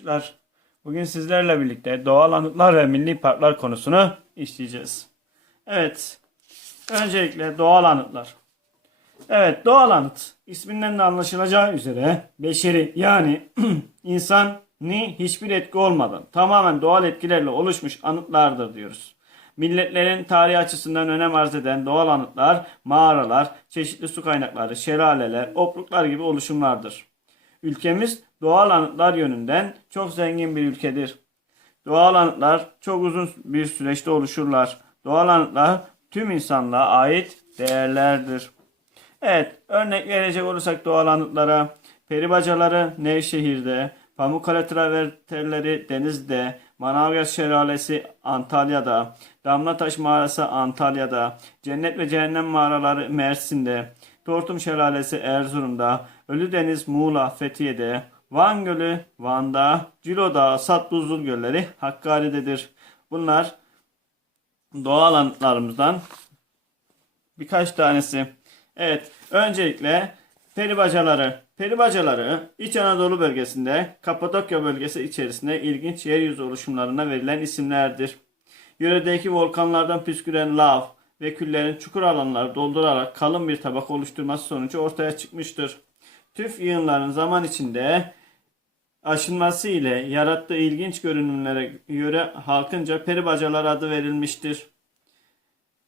Çocuklar, Bugün sizlerle birlikte doğal anıtlar ve milli parklar konusunu işleyeceğiz. Evet. Öncelikle doğal anıtlar. Evet, doğal anıt. isminden de anlaşılacağı üzere beşeri yani insani hiçbir etki olmadan tamamen doğal etkilerle oluşmuş anıtlardır diyoruz. Milletlerin tarihi açısından önem arz eden doğal anıtlar, mağaralar, çeşitli su kaynakları, şelaleler, opruklar gibi oluşumlardır. Ülkemiz doğal anıtlar yönünden çok zengin bir ülkedir. Doğal anıtlar çok uzun bir süreçte oluşurlar. Doğal anıtlar tüm insanlığa ait değerlerdir. Evet, örnek verecek olursak doğal anıtlara, peri bacaları Nevşehir'de, Pamukkale travertenleri Deniz'de, Manavgat Şelalesi Antalya'da, Damlataş Mağarası Antalya'da, Cennet ve Cehennem Mağaraları Mersin'de, Tortum Şelalesi Erzurum'da, Ölüdeniz Muğla Fethiye'de, Van Gölü Van'da, Cilo Dağı Satbuzul Gölleri Hakkari'dedir. Bunlar doğal anıtlarımızdan birkaç tanesi. Evet, öncelikle peri bacaları. Peri bacaları İç Anadolu bölgesinde Kapadokya bölgesi içerisinde ilginç yeryüzü oluşumlarına verilen isimlerdir. Yöredeki volkanlardan püsküren lav ve küllerin çukur alanları doldurarak kalın bir tabak oluşturması sonucu ortaya çıkmıştır. Tüf yığınların zaman içinde aşınması ile yarattığı ilginç görünümlere göre halkınca peri bacalar adı verilmiştir.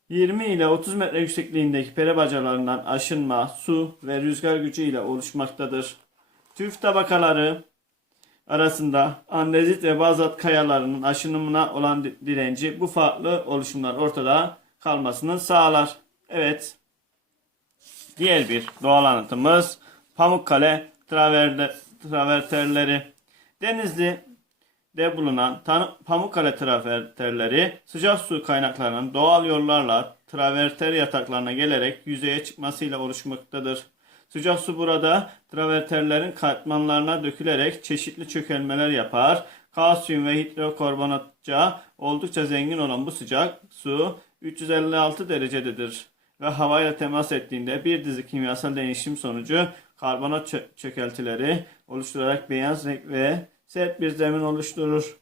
20 ile 30 metre yüksekliğindeki peri bacalarından aşınma, su ve rüzgar gücü ile oluşmaktadır. Tüf tabakaları arasında andezit ve bazalt kayalarının aşınımına olan di- direnci bu farklı oluşumlar ortada kalmasını sağlar. Evet. Diğer bir doğal anıtımız Pamukkale traverde, traverterleri. Denizli'de bulunan Pamukkale traverterleri sıcak su kaynaklarının doğal yollarla traverter yataklarına gelerek yüzeye çıkmasıyla oluşmaktadır. Sıcak su burada traverterlerin katmanlarına dökülerek çeşitli çökelmeler yapar. Kalsiyum ve hidrokarbonatça oldukça zengin olan bu sıcak su 356 derecededir ve havayla temas ettiğinde bir dizi kimyasal değişim sonucu karbonat çö- çökeltileri oluşturarak beyaz renk ve sert bir zemin oluşturur.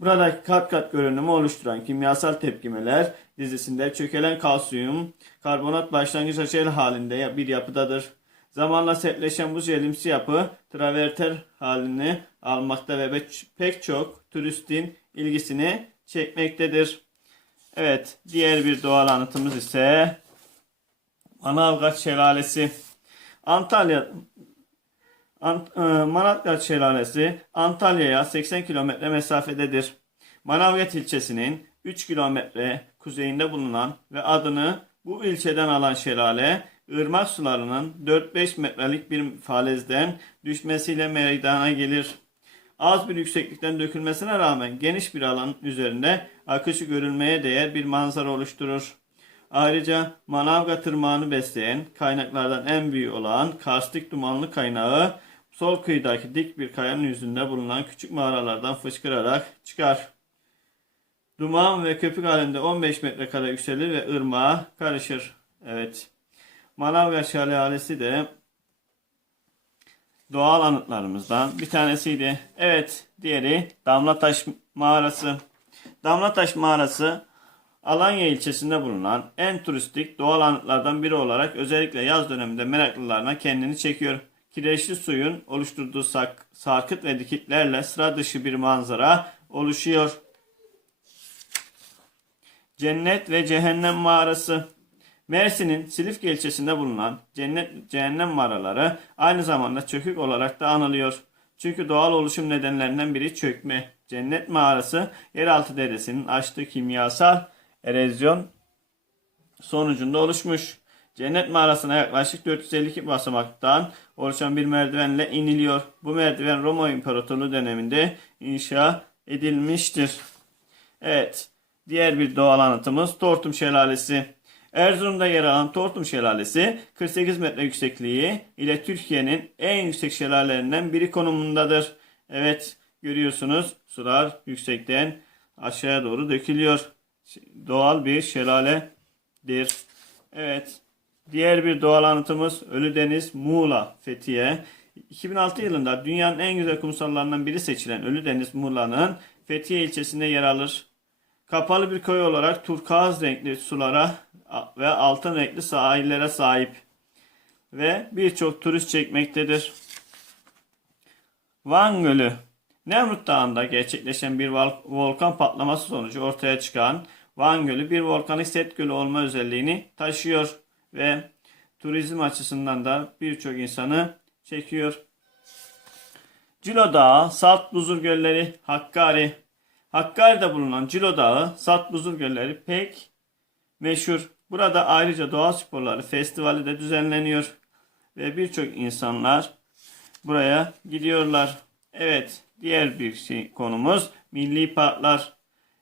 Buradaki kat kat görünümü oluşturan kimyasal tepkimeler dizisinde çökelen kalsiyum karbonat başlangıç jel halinde bir yapıdadır. Zamanla sertleşen bu jelimsi yapı traverter halini almakta ve pek çok turistin ilgisini çekmektedir. Evet, diğer bir doğal anıtımız ise Manavgat Şelalesi. Antalya Ant- e, Manavgat Şelalesi Antalya'ya 80 kilometre mesafededir. Manavgat ilçesinin 3 kilometre kuzeyinde bulunan ve adını bu ilçeden alan şelale, ırmak sularının 4-5 metrelik bir falezden düşmesiyle meydana gelir. Az bir yükseklikten dökülmesine rağmen geniş bir alan üzerinde akışı görülmeye değer bir manzara oluşturur. Ayrıca Manavgat tırmağını besleyen kaynaklardan en büyüğü olan karstik dumanlı kaynağı sol kıyıdaki dik bir kayanın yüzünde bulunan küçük mağaralardan fışkırarak çıkar. Duman ve köpük halinde 15 metrekare yükselir ve ırmağa karışır. Evet. Manavgat Şelalesi de doğal anıtlarımızdan bir tanesiydi. Evet, diğeri Damlataş Mağarası. Damlataş Mağarası Alanya ilçesinde bulunan en turistik doğal anıtlardan biri olarak özellikle yaz döneminde meraklılarına kendini çekiyor. Kireçli suyun oluşturduğu sak- sarkıt ve dikitlerle sıra dışı bir manzara oluşuyor. Cennet ve Cehennem Mağarası Mersin'in Silifke ilçesinde bulunan cennet cehennem mağaraları aynı zamanda çökük olarak da anılıyor. Çünkü doğal oluşum nedenlerinden biri çökme. Cennet mağarası yeraltı deresinin açtığı kimyasal erozyon sonucunda oluşmuş. Cennet mağarasına yaklaşık 452 basamaktan oluşan bir merdivenle iniliyor. Bu merdiven Roma İmparatorluğu döneminde inşa edilmiştir. Evet. Diğer bir doğal anıtımız Tortum Şelalesi. Erzurum'da yer alan Tortum Şelalesi 48 metre yüksekliği ile Türkiye'nin en yüksek şelalelerinden biri konumundadır. Evet görüyorsunuz sular yüksekten aşağıya doğru dökülüyor. Doğal bir şelaledir. Evet. Diğer bir doğal anıtımız Ölüdeniz Muğla Fethiye. 2006 yılında dünyanın en güzel kumsallarından biri seçilen Ölüdeniz Muğla'nın Fethiye ilçesinde yer alır. Kapalı bir köy olarak turkuaz renkli sulara ve altın renkli sahillere sahip ve birçok turist çekmektedir. Van Gölü Nemrut Dağı'nda gerçekleşen bir volkan patlaması sonucu ortaya çıkan Van Gölü bir volkanik set gölü olma özelliğini taşıyor ve turizm açısından da birçok insanı çekiyor. Cilo Dağı, Salt Buzur Gölleri, Hakkari. Hakkari'de bulunan Cilo Dağı, Salt Buzur Gölleri pek meşhur. Burada ayrıca doğa sporları festivali de düzenleniyor ve birçok insanlar buraya gidiyorlar. Evet, diğer bir şey konumuz milli parklar.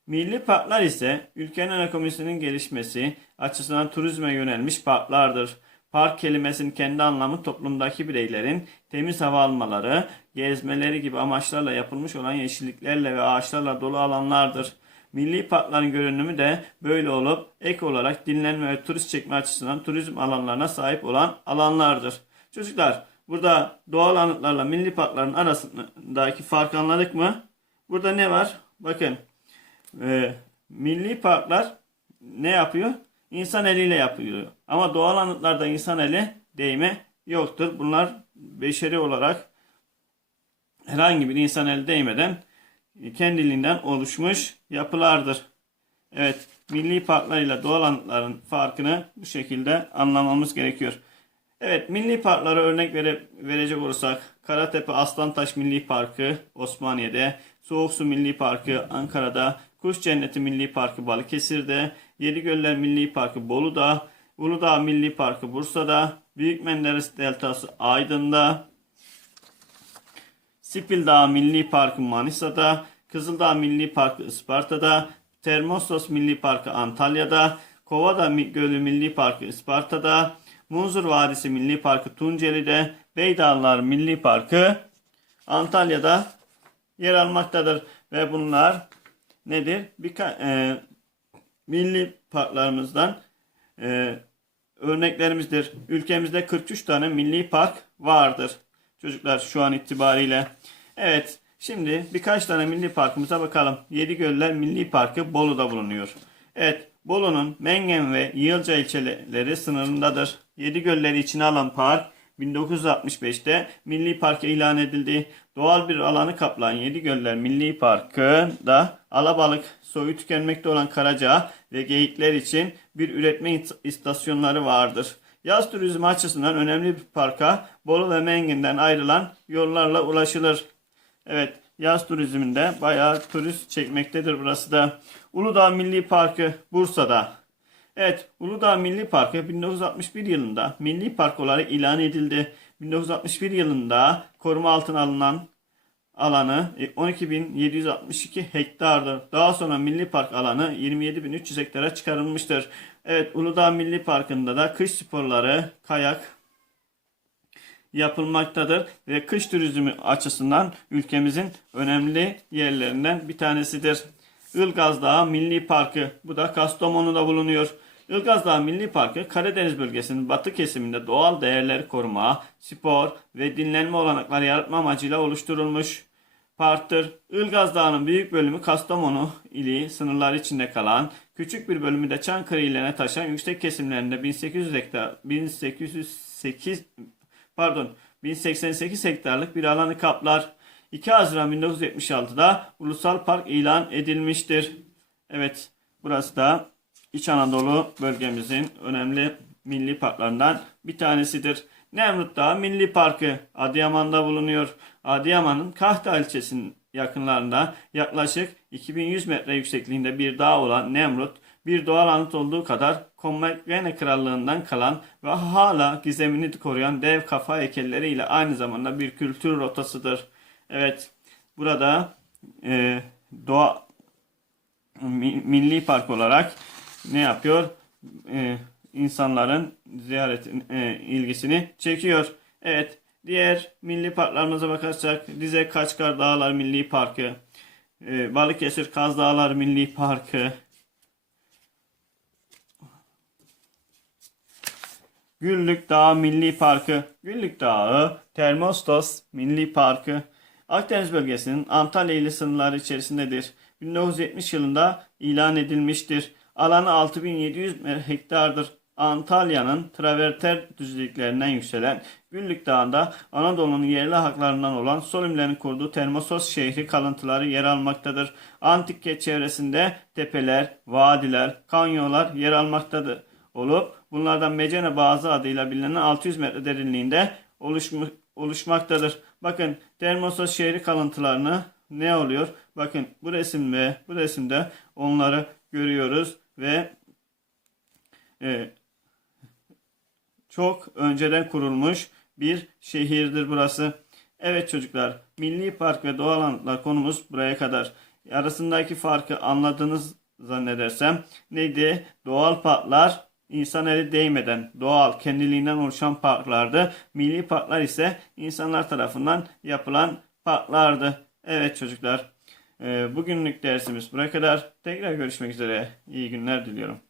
Milli parklar ise ülkenin ekonomisinin gelişmesi açısından turizme yönelmiş parklardır. Park kelimesinin kendi anlamı toplumdaki bireylerin temiz hava almaları, gezmeleri gibi amaçlarla yapılmış olan yeşilliklerle ve ağaçlarla dolu alanlardır. Milli parkların görünümü de böyle olup ek olarak dinlenme ve turist çekme açısından turizm alanlarına sahip olan alanlardır. Çocuklar burada doğal anıtlarla milli parkların arasındaki fark anladık mı? Burada ne var? Bakın e, milli parklar ne yapıyor? İnsan eliyle yapılıyor. Ama doğal anıtlarda insan eli değme yoktur. Bunlar beşeri olarak herhangi bir insan eli değmeden kendiliğinden oluşmuş yapılardır. Evet, milli parklar ile doğal anıtların farkını bu şekilde anlamamız gerekiyor. Evet, milli parklara örnek vere, verecek olursak Karatepe Aslantaş Milli Parkı Osmaniye'de, Soğuksu Milli Parkı Ankara'da, Kuş Cenneti Milli Parkı Balıkesir'de, Yedigöller Milli Parkı Bolu'da, Uludağ Milli Parkı Bursa'da, Büyük Menderes Deltası Aydın'da, Sipil Dağı Milli Parkı Manisa'da, Kızıldağ Milli Parkı Isparta'da, Termossos Milli Parkı Antalya'da, Kovada Gölü Milli Parkı Isparta'da, Munzur Vadisi Milli Parkı Tunceli'de, Beydağlar Milli Parkı Antalya'da yer almaktadır. Ve bunlar nedir? Birka- e, milli parklarımızdan e, örneklerimizdir. Ülkemizde 43 tane milli park vardır. Çocuklar şu an itibariyle. Evet şimdi birkaç tane milli parkımıza bakalım. Yedigöller Milli Parkı Bolu'da bulunuyor. Evet Bolu'nun Mengen ve Yığılca ilçeleri sınırındadır. Yedigölleri içine alan park 1965'te Milli Park ilan edildi. Doğal bir alanı kaplayan Yedigöller Milli Parkı'da alabalık, soyu tükenmekte olan karaca ve geyikler için bir üretme istasyonları vardır. Yaz turizmi açısından önemli bir parka Bolu ve Mengen'den ayrılan yollarla ulaşılır. Evet, yaz turizminde bayağı turist çekmektedir burası da. Uludağ Milli Parkı Bursa'da. Evet, Uludağ Milli Parkı 1961 yılında milli park olarak ilan edildi. 1961 yılında koruma altına alınan alanı e, 12.762 hektardır. Daha sonra milli park alanı 27.300 hektara çıkarılmıştır. Evet, Uludağ Milli Parkı'nda da kış sporları, kayak, yapılmaktadır ve kış turizmi açısından ülkemizin önemli yerlerinden bir tanesidir. Ilgaz Dağı Milli Parkı bu da Kastamonu'da bulunuyor. Ilgaz Dağı Milli Parkı Karadeniz bölgesinin batı kesiminde doğal değerleri koruma, spor ve dinlenme olanakları yaratma amacıyla oluşturulmuş parktır. Ilgaz Dağı'nın büyük bölümü Kastamonu ili sınırları içinde kalan, küçük bir bölümü de Çankırı iline taşan yüksek kesimlerinde 1800 hektar 1808 pardon 1088 hektarlık bir alanı kaplar. 2 Haziran 1976'da ulusal park ilan edilmiştir. Evet, burası da İç Anadolu bölgemizin önemli milli parklarından bir tanesidir. Nemrut Dağı Milli Parkı Adıyaman'da bulunuyor. Adıyaman'ın Kahta ilçesinin yakınlarında yaklaşık 2100 metre yüksekliğinde bir dağ olan Nemrut, bir doğal anıt olduğu kadar Komagene Krallığından kalan ve hala gizemini koruyan dev kafa heykelleriyle aynı zamanda bir kültür rotasıdır. Evet, burada e, doğa mi- milli park olarak ne yapıyor? E, insanların ziyaret e, ilgisini çekiyor. Evet, diğer milli parklarımıza bakarsak Rize Kaçkar Dağlar Milli Parkı, e, Balıkesir Kaz Dağlar Milli Parkı, Güllük Dağı Milli Parkı, Güllük Dağı, Termostos Milli Parkı, Akdeniz bölgesinin Antalya ili sınırları içerisindedir. 1970 yılında ilan edilmiştir. Alanı 6700 hektardır. Antalya'nın traverter düzlüklerinden yükselen Güllük Dağı'nda Anadolu'nun yerli halklarından olan Solümlerin kurduğu Termosos şehri kalıntıları yer almaktadır. Antik kent çevresinde tepeler, vadiler, kanyonlar yer almaktadır olup bunlardan Mecene Bazı adıyla bilinen 600 metre derinliğinde oluşmu, oluşmaktadır. Bakın Termosos şehri kalıntılarını ne oluyor? Bakın bu resimde bu resimde onları görüyoruz ve e, çok önceden kurulmuş bir şehirdir burası. Evet çocuklar, Milli Park ve Doğal Anıtlar konumuz buraya kadar. Arasındaki farkı anladınız zannedersem. Neydi? Doğal parklar insan eli değmeden doğal kendiliğinden oluşan parklardı. Milli parklar ise insanlar tarafından yapılan parklardı. Evet çocuklar, e, bugünlük dersimiz buraya kadar. Tekrar görüşmek üzere. İyi günler diliyorum.